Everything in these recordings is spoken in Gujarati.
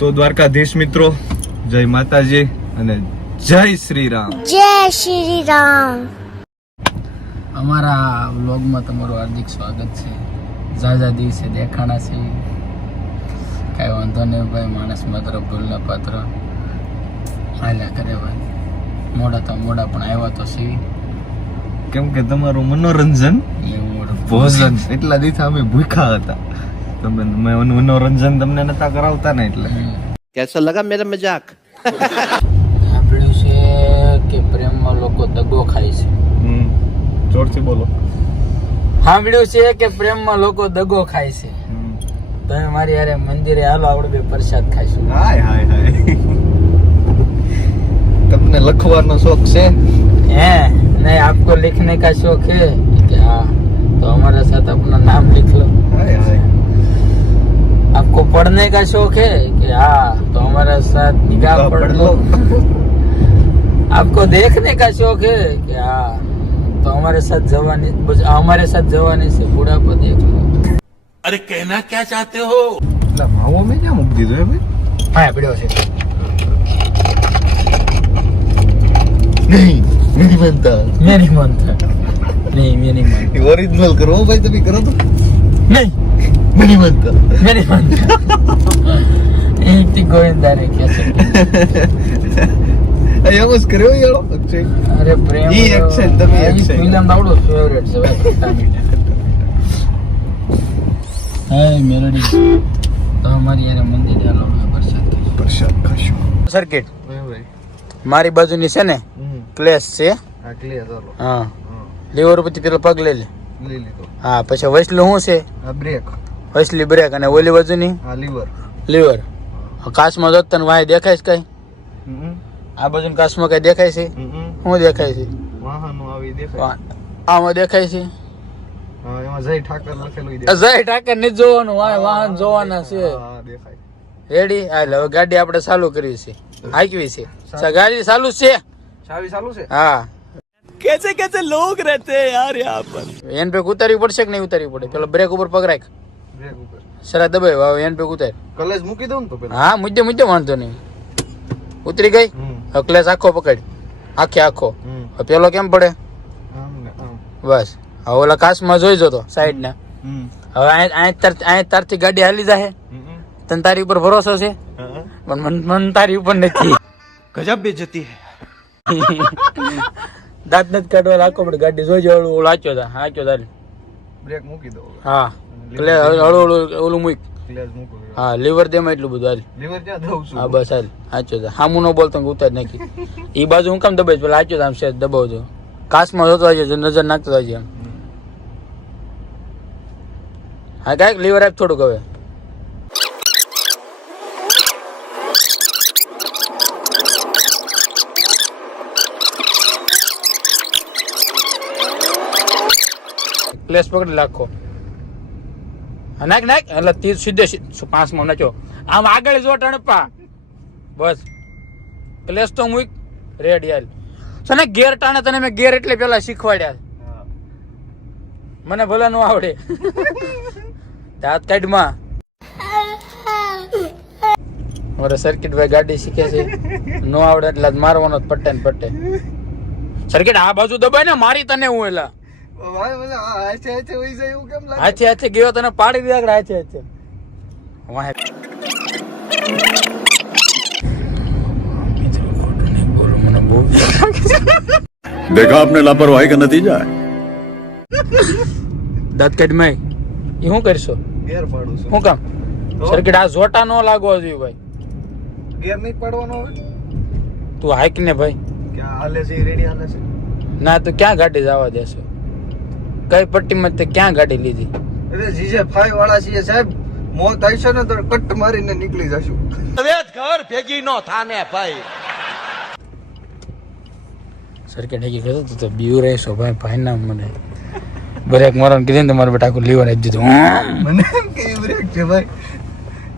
તો દ્વારકાધીશ મિત્રો, જય માતાજી અને જય શ્રી રામ. જય શ્રી રામ. અમારા વ્લોગમાં તમારું હાર્દિક સ્વાગત છે. ઝાઝા દિવસે દેખાણા છે, કાંઈ વાંધો નહીં ભાઈ, માણસ માત્ર ભૂલના પાત્ર હાલ્યા કરે ભાઈ. મોડા તો મોડા પણ આવ્યા તો સીવી, કેમ કે તમારું મનોરંજન ભોજન એટલા દિવસ અમે ભૂખ્યા હતા, તમે મનોરંજન તમને નતા કરાવતા ને એટલે. कैसा लगा मेरा मजाक? સાંભળ્યું છે કે પ્રેમમાં લોકો દગો ખાય છે. જોરથી બોલો. સાંભળ્યું છે કે પ્રેમમાં લોકો દગો ખાય છે. તમે મારી યારે મંદિરે હાલો, આપણે બે પ્રસાદ ખાઈશું. હાય હાય હાય. તમને લખવાનો શોખ છે? हैं नहीं, आपको लिखने का शौक है क्या? तो हमारे साथ अपना नाम लिख लो. હાય હાય. आपको पढ़ने का शौक है कि हाँ, तो हमारे साथ निगाह पढ़ लो. आपको देखने का शौक है कि हाँ, तो हमारे साथ जवानी से बुढ़ापा देख लो. अरे कहना क्या चाहते हो? એટલે માવો મેં ક્યાં મૂકી દીધો હે ભાઈ? हाँ पीड़ो से નહીં નહીં બનતા. मैं नहीं मानता. नहीं मैं नहीं मानता. ઓરિજિનલ કરો ભાઈ, તમે કરો તો नहीं નહીં બનતા. मैं नहीं मानता. इतनी गोविंदा ने कैसे? એમ જ કર્યો યારો અક્ષય. अरे प्रेम ये action, तभी action. फिल्म दावड़ो फेवरेट से भाई. हाय मेलोडी, तो हमारी यार मंदिर डालो में प्रसाद પ્રસાદ ખાશો सर्किट ભાઈ. મારી બાજુની છે ને ક્લેશ છે. આ ક્લિયર ચાલો. હા, લીવર પછી પેલો પગ લઈ લે. લઈ લીધો. હા, પછી વસલું શું છે? આ બ્રેક. વસલી બ્રેક, અને ઓલી બાજુની આ લીવર. લીવર. કાચમાં જોત તને વાય દેખાય છે કઈ? આ બાજુ કાચમાં કઈ દેખાય છે? શું દેખાય છે? વાહનો આવી દેખાય. આમાં દેખાય છે હા, એમાં જય ઠાકર લખેલું ઈ દેખાય. જય ઠાકર ને જોવાનું, વાહન જોવાના છે. હા દેખાય. રેડી? હાલ હવે ગાડી આપણે ચાલુ કરવી છે, હાંકવી છે. ગાડી ચાલુ છે. ચાવી ચાલુ છે. હા, कैसे कैसे लोग रहते हैं यार यहाँ पर? એન પેક ઉતારવી પડશે કે નહીં ઉતારવી પડે? પેલો બ્રેક ઉપર પગ રાખ, બ્રેક ઉપર. સરા દબાઈ, હવે એન પેક ઉતાર. કલેજ મૂકી દઉં ને તો પેલા. હા, મુદ્દે વાંધો નહીં. ઉતરી ગઈ. હવે ક્લેચ આખો પકડ, આખો. હવે પેલો કેમ પડે? આમ ને આમ. બસ. હવે ઓલા કાચમાં જોઈ જતો સાઈડ ના. હવે અહીં તારથી ગાડી હાલી જાય. તને તારી ઉપર ભરોસો છે? પણ મન તારી ઉપર નથી. गजब बेइज्जती है. દાંત નથી કાઢવા રાખો, પણ ગાડી જોઈ ઓલું આચ્યો તારે. બ્રેક મૂકી દો. હા, હળું ઓલું મૂક. ક્લેજ મૂકો. હા, લીવર દેમાં એટલું બધું હાલ. લીવર ક્યાં દઉં છું? હા બસ હાલ, આચ્યો તા. હામું ન બોલતો ઉતાર નાખી. એ બાજુ હું કામ દબાઈ, પેલા આચ્યો આમ છે દબાવજો. કાચમાં જોતો હોય, નજર નાખતો હોય એમ. હા, કાંઈક લીવર આપ થોડુંક હવે. પ્લેસ પકડી રાખો. નાખ એટલે તીર સીધે 5માં નાખ્યો. આમ આગળ જો ટણપા. બસ પ્લેસ તો મૂક. રેડ યાર સને ગેર ટાણે તને મેં ગેર એટલે પેલા શીખવાડ્યા. મને ભલે નો આવડે. દાંત કાઢમાં. મારે સર્કિટ ભાઈ ગાડી શીખે છે, નો આવડે એટલે મારવાનો પટ્ટે ને પટ્ટે. સર્કિટ આ બાજુ દબાય ને, મારી તને હું એલા ભાઈ મને આછે આછે હોઈ જાય એવું કેમ લાગે? હાથે ગયો તને પાડી દે આગળ. હાથે વાહ. देखा आपने लापरवाही का नतीजा है. દાંત કાઢ માં એ શું કરશો? ગેર પાડું છું. શું કામ? સર્કિટ આ જોટા નો લાગવો જોઈએ ભાઈ. ગેર નહીં પાડવાનો હવે. તું હાઈક ને ભાઈ. ક્યાં હાલે છે? રેડી હાલે છે? ના, તું ક્યાં ગાડી જવા દેશો? કઈ પટ્ટીમાં તે ક્યાં ગાડી લીધી? અરે જીજે 5 વાળા છીએ સાહેબ, મોત આવશે ને તો કટ મારીને નીકળી જશું. तबियत घर भेगी नो थाने भाई. સર્કિટ હેકી કહેતો તું તો બીવ રહેશો ભાઈ. ભાઈ ના મને બ્રેક મારવાનું કીધું ને તમારે બેટા આખું લીવર આપી દીધું. મને એમ કે બ્રેક છે ભાઈ,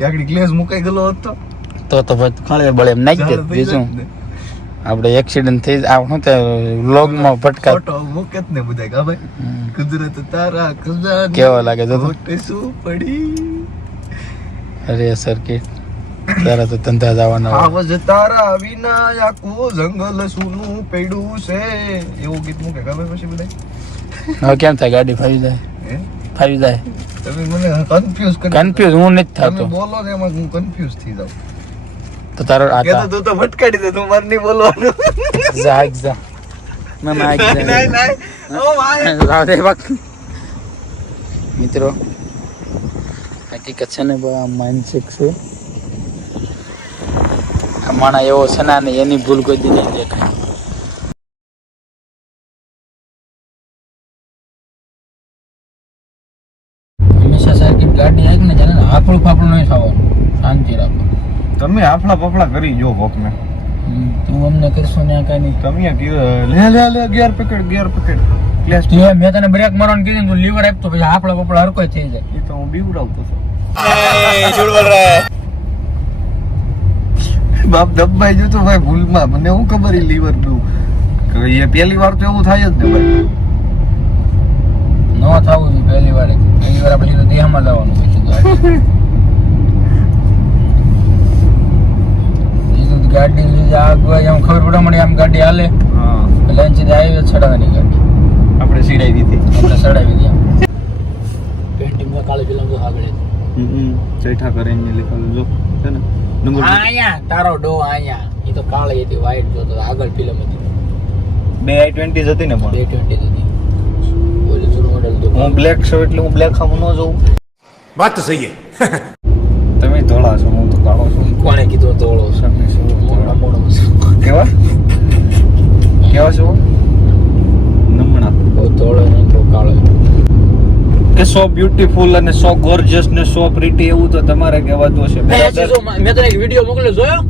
આગળ ગ્લેઝ મુકાઈ ગયેલો હતો તો ભાઈ ખાલી બળે એમ નાખી દે. બીજું આપણે એક્સિડન્ટ થઈ શું તે વ્લોગમાં ફટકા ફોટો મૂકે જ ને બધા કા ભાઈ. કુદરત તારા ખજાને કેવો લાગે તો શું પડી. અરે સર્કિટ તારા તો ધંધા જવાના હોય. આવજ તારા વિના આખું જંગલ સૂનું પડ્યું છે એવું ગીત મૂકે ખબર પછી બધા હવે કેમ થાય ગાડી ફાવી જાય હે? ફાવી જાય તમે મને કન્ફ્યુઝ કરી કન્ફ્યુઝ હું નથી તમે થતો બોલો ને એમાં હું કન્ફ્યુઝ થઈ જાઉં તો તારો આ કે તું તો ભટકાડી દે તું મારે નહીં બોલવાનું જાગ જા મેં માઈક નહીં ઓ ભાઈ રાવ દે બક મિત્રો હકીકત છે ને બહુ માનસિક છે આ માણા એવો છે ને એની ભૂલ કોઈ દી નહીં દેખાય હંમેશા સર્કિટ ગાડી આવી ને જાણે આફળું ફાફળું નહીં થવાનું શાંતિ રાખો તમે આફલા પફલા કરી જો ભોકને તું અમને કરશો ને આ કઈ તમે લે ગિયર પકડ ક્લેશ નહીં મેં તને બ્રેક મારવાનું કીધું તું લીવર આપતો પછી આફળા પફળા હરકો થઈ જાય એ તો હું બીવડાવતો હતો झूठ बोल रहा है બાપ દબાઈ ગયો તો ભાઈ ભૂલમાં મને હું ખબર એ લીવર નું એ પહેલી વાર તો એવું થાય જ ને ભાઈ ન થવું જોઈએ પહેલી વાર આપણે સીધું દેહમાં જવાનું હોય સીધું ગાડી લીધી આગળ એમ ખબર પડવા મળી આમ ગાડી હાલે હા એટલે એની સીધી આવી ચડાવવાની ગાડી આપણે સીડાઈ દીધી આપણે ચડાવી દઈએ પેન્ટિંગમાં કાલે ફિલ્મ તો આગળ ચૈઠા કરીને લખેલું જો છે ને નંબર આયા તારો ડો આયા એ તો કાળી હતી વ્હાઈટ જોતો આગળ ફિલ્મ હતી 2i20 જ હતી ને પણ 220 હતી ઓલી જૂનું મોડેલ તો હું બ્લેક છું એટલે હું બ્લેક ખામ ન જોઉં बात तो सही है તમે ધોળા છો હું તો કાળો છું કોણે કીધું તોળો સામે શું મોડો મોડો કેવા છો નમણા બહુ તોળો નહીં તો કાળો કે સો બ્યુટીફુલ અને સો ગોર્જિયસ ને સો પ્રીટી એવું તો તમારે કહેવાતું હશે મેં તને એક વિડિયો મોકલ્યો જોયો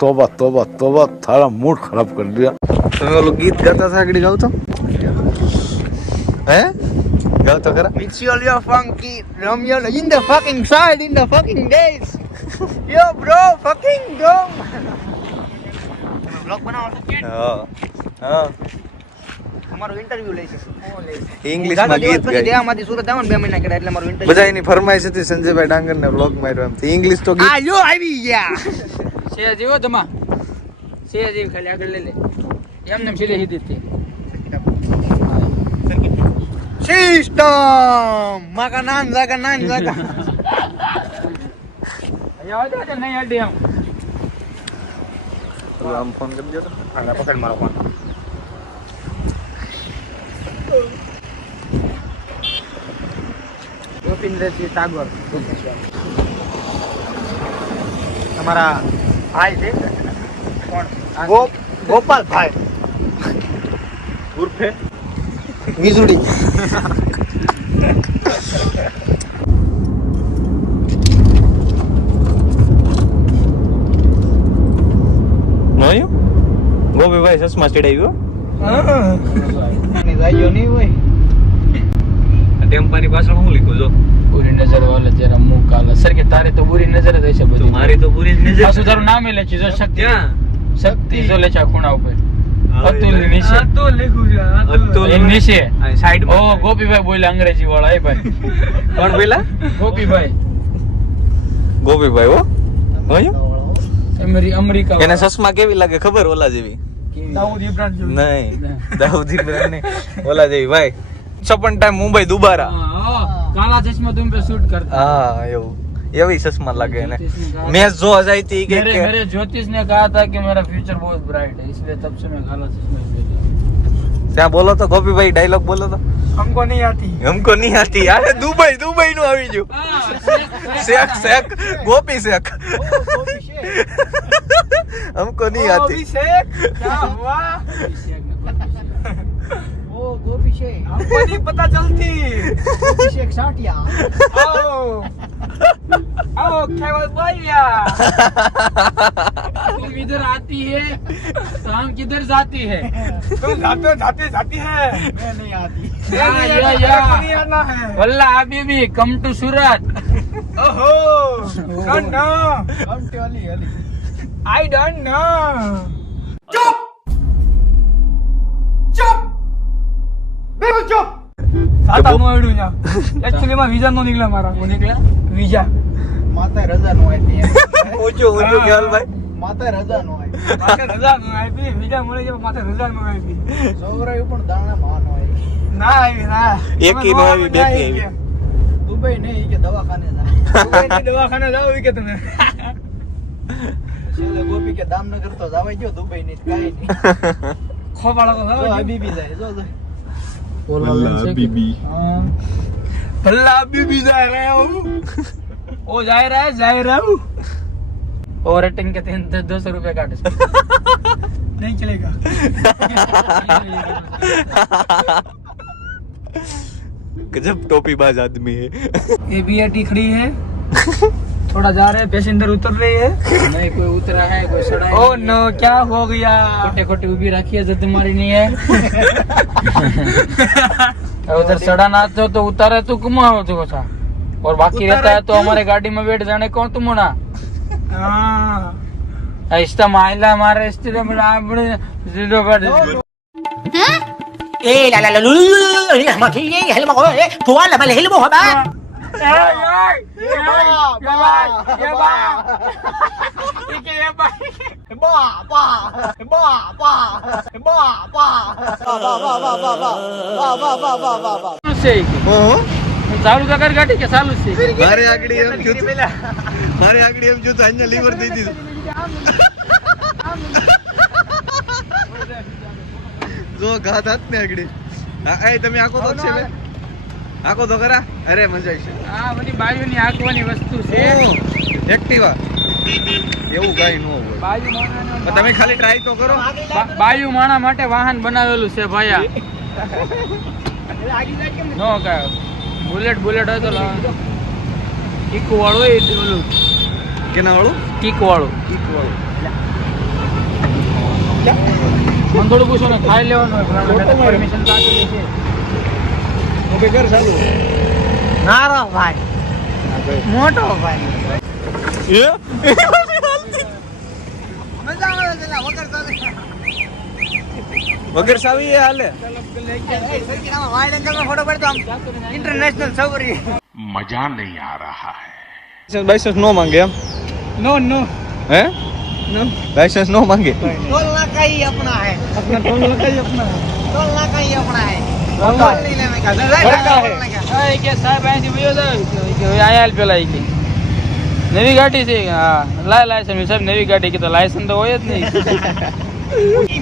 तोबा तोबा तोबा थारा मूड खराब कर दिया તમે ઓલું ગીત ગાતા સાગડી ગાવ તો હે ગાવ તો ખરા It's your funky Romeo in the fucking side in the fucking days. Yo bro, fucking go. Vlog બનાવો છો હા હા અમારો ઇન્ટરવ્યુ લઈશ ઇંગ્લિશ માં ગીત ગાય દેવામાંથી સુરત આવો ને 2 મહિના કર્યા એટલે મારો ઇન્ટરવ્યુ બધા એની ફરમાઈશ હતી સંજયભાઈ ડાંગર ને વ્લોગ માર્યો એમ ઇંગ્લિશ તો ગીત યો આવી ગયા સે જીવો તમા સે જીવ ખાલી આગળ લઈ લે એમને સીધે સીધી હતી સિસ્ટમ માકા નામ જાગા અહીંયા આવજો કે નહીં અડે એમ આમ ફોન કરી દો તો આગળ પકડ મારો ફોન ગોપીન્દ્રસિંહ ટાગોર તમારા ભાઈ છે કોણ ગોપાલ ભાઈ ઉર્ફે વીજળી નોયું ગોપીભાઈ ચશ્મા ચડાવ્યો જાયો નહીં હોય ટેમ્પાની પાછળ હું લીખું જો પૂરી નજર વાલે તેરા મુંહ કાલા સર કે તારે તો પૂરી નજર જ હશે બધી મારી તો પૂરી જ નજર આ તારું નામ એ લખી જો શક્તિ શક્તિ જો લેચા ખૂણા ઉપર હા, અતુલ ની નીચે અતુલ લખ્યું છે અતુલ એની નીચે સાઈડ ઓ ગોપીભાઈ બોલ્યા અંગ્રેજી વાળા એ ભાઈ કોણ પેલા ગોપીભાઈ ગોપીભાઈ હો હોય અમેરિકા એને ચશ્મા કેવી લાગે ખબર ઓલા જેવી દાઉદ ઇબ્રાહિમ જેવું. નહીં દાઉદ ઇબ્રાહિમ નહીં ઓલા જેવી ભાઈ 56 ટાઈમ મુંબઈ દુબારા हाँ, काला चश्मा तुम पे शूट करता હા એવું એવી ચશ્મા લાગે એને મેચ જોવા જાય તી કે मेरे ज्योतिष ने कहा था कि मेरा फ्यूचर बहुत ब्राइट है इसलिए तब से मैं काला चश्मा ही पहनता ત્યાં બોલો તો ગોપીભાઈ ડાયલોગ બોલો તો हमको नहीं आती હમકો નહીં આતી અરે દુબઈ નું આવી ગયું શેખ શેખ ગોપી શેખ હમકો નહીં આતી शेख क्या हुआ वो गोपी शेख हमको नहीं पता चलती गोपी शेख साटिया आओ आओ केवल बोलिया तुम इधर आती है तो हम किधर जाती है तुम जाते जाती है मैं नहीं आती या नहीं आना है वल्ला हबीबी कम टू सूरत ओहो don't know come to Ali I don't know चुप चुप बिल्कुल चुप साता मोड़ू ना एक्चुअली में वीजा नो निकला मारा वो निकला वीजा માતા રજા નો આપી ઊંચું ઊંચું કેવલભાઈ. માતા રજા નો આપી માથે રજા નો આપી બીજા મળી ગયો માથે રજા નો આપી સૌરાય પણ દાણા માં નો આવી ના આવી ના એકી નો આવી, બેકી આવી. દુબઈ નહીં કે દવાખાને જાય દવાખાને જાવ કે તમે છેલ્લે ગોપી કે દામનગર તો જવાય ગયો દુબઈ નહીં કાઈ નહીં ખોબાળો તો જો જાવ હબીબી જાય જો અલ્લાહ બીબી. भल्ला बीबी जा रहा हूँ वो जा रहा हूँ और रेटिंग के 200 रुपए काटे नहीं चलेगा गजब टोपीबाज आदमी है. ये बीआरटी खड़ी है थोड़ा जा रहे हैं पैसेंजर उतर रही है नहीं कोई उतरा है कोई सड़ा है ओ नो क्या हो गया खोटे खोटे उभी रखी है जो तुम्हारी नहीं है उधर सड़ा ना तो उतारे तो घुमाओ तो था और बाकी रहता है तो हमारे गाड़ी में बैठ जाने कौन तुम होना इस्ता माइला हमारे इस्ते में आपने जीरो कर ए ला ला ला लु ma khi ye hel ma ko e to la ma le hel mo ba ચાલુ તો કર ગાડી કે ચાલુ છે મારે આગળી એમ જો તો અહીંયા લીવર દઈ દીધું. જો ઘાત હાથ ને આગળી. હા એ તમે આખો તો છે બે આખો તો કરા. અરે મજા આવશે. આ બધી બાયુની આંકવાની વસ્તુ છે એક્ટિવા એવું કઈ ન હોય. બાયુ માણા પણ તમે ખાલી ટ્રાય તો કરો. બાયુ માણા માટે વાહન બનાવેલું છે ભાયા નો કાય બુલેટ હોય તો ટીક વાળું હોય ઓલું કેના વાળું? ટીક વાળું મને થોડું પૂછો ને ખાઈ લેવાનું પરમિશન આપેલી છે ઓકે કર ચાલુ. નારો ભાઈ મોટો ભાઈ એ મજા આવે છે લા, વગર ચાલે વગર સાવી એ હાલે. વાઇડ એંગલ માં ફોટો પડતો આમ ઇન્ટરનેશનલ સવરી લાઇસન્સ નો માંગે એમ? નો હે લાइसेंस नो मांगे. टोल नाका ही अपना है अपना टोल लगा ही अपना है टोल नाका ही अपना है टोल नहीं लेने का बड़का है કે સાહેબ અહીંથી વયો જાય કે આયા પેલા કે નવી ગાડી છે હા લાયસન્સ સાહેબ નવી ગાડી કે તો લાયસન્સ તો હોય જ નહીં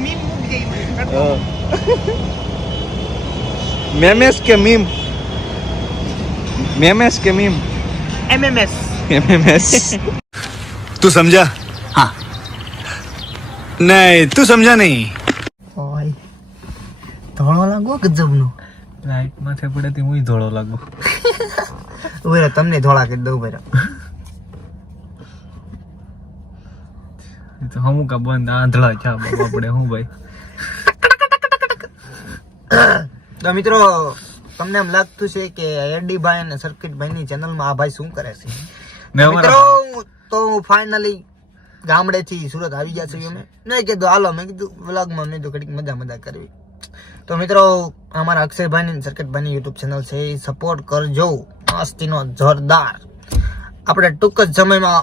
मीम मुक गई मेमेस के मीम. मेमेस के मीम. MMS MMS. तू समझा? हाँ नहीं तू समझा नहीं. ઓય ધોળો લાગો ગજબનો લાઈટ માથે પડે તે હું ધોળો લાગુ. ઉભેરો તમને ધોળા કરી દઉં ઉભેરો તો હમું કા બંધ આંધળા ચા બાબા પડે હું ભાઈ. તો મિત્રો તમને એમ લાગતું છે કે એડી ભાઈ અને સર્કિટ ભાઈ ની ચેનલ માં આ ભાઈ શું કરે છે મિત્રો તો ફાઇનલી ગામડેથી સુરત આવી ગયા છે અમે મેં કીધું હાલો મેં કીધું વ્લોગમાં મેં તો ઘડીક મજા કરવી તો મિત્રો અમારા અક્ષયભાઈ ની સર્કિટભાઈ ની યુટ્યુબ ચેનલ છે એ સપોર્ટ કરજો મસ્તીનો જોરદાર આપણે ટૂંક જ સમયમાં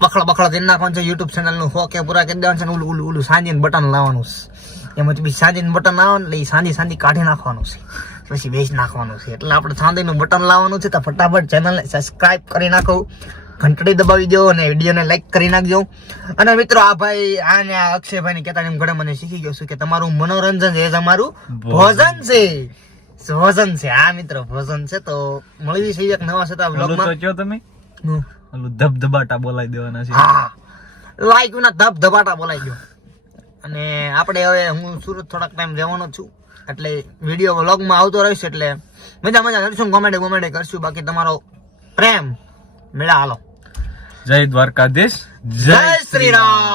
બખડા કરી નાખવાનું છે યુટ્યુબ ચેનલ નું 100K પૂરા કરી દેવાનું છે ને ઓલું સાંજીનું બટન લાવવાનું છે એમાં બી સાંજીનું બટન આવે એટલે એ સાંજી કાઢી નાખવાનું છે પછી વેચી નાખવાનું છે એટલે આપણે સાંજીનું બટન લાવવાનું છે તો ફટાફટ ચેનલને સબસ્ક્રાઇબ કરી નાખો ઘંટડી દબાવી દો અને વિડીયોને લાઈક કરી નાખજો અને મિત્રો આ ભાઈ આને આ અક્ષયભાઈ ની કહેતા ઘરે મને શીખી ગયો છું કે તમારું મનોરંજન છે એ તમારું ભોજન છે હા મિત્રો ભોજન છે તો મળવી છે એક નવા છતાં વ્લોગમાં તો કયો તમે ઓલું ધબધબાટા બોલાવી દેવાના છે. હા લાઈક ના ધબધબાટા બોલાઈ ગયો અને આપણે હવે હું સુરત થોડાક ટાઈમ રહેવાનો છું એટલે વિડીયો વ્લોગમાં આવતો રહીશ એટલે મજા કરશું કોમેડી કરશું બાકી તમારો પ્રેમ મેળા હાલો જય દ્વારકાધીશ જય શ્રી રામ.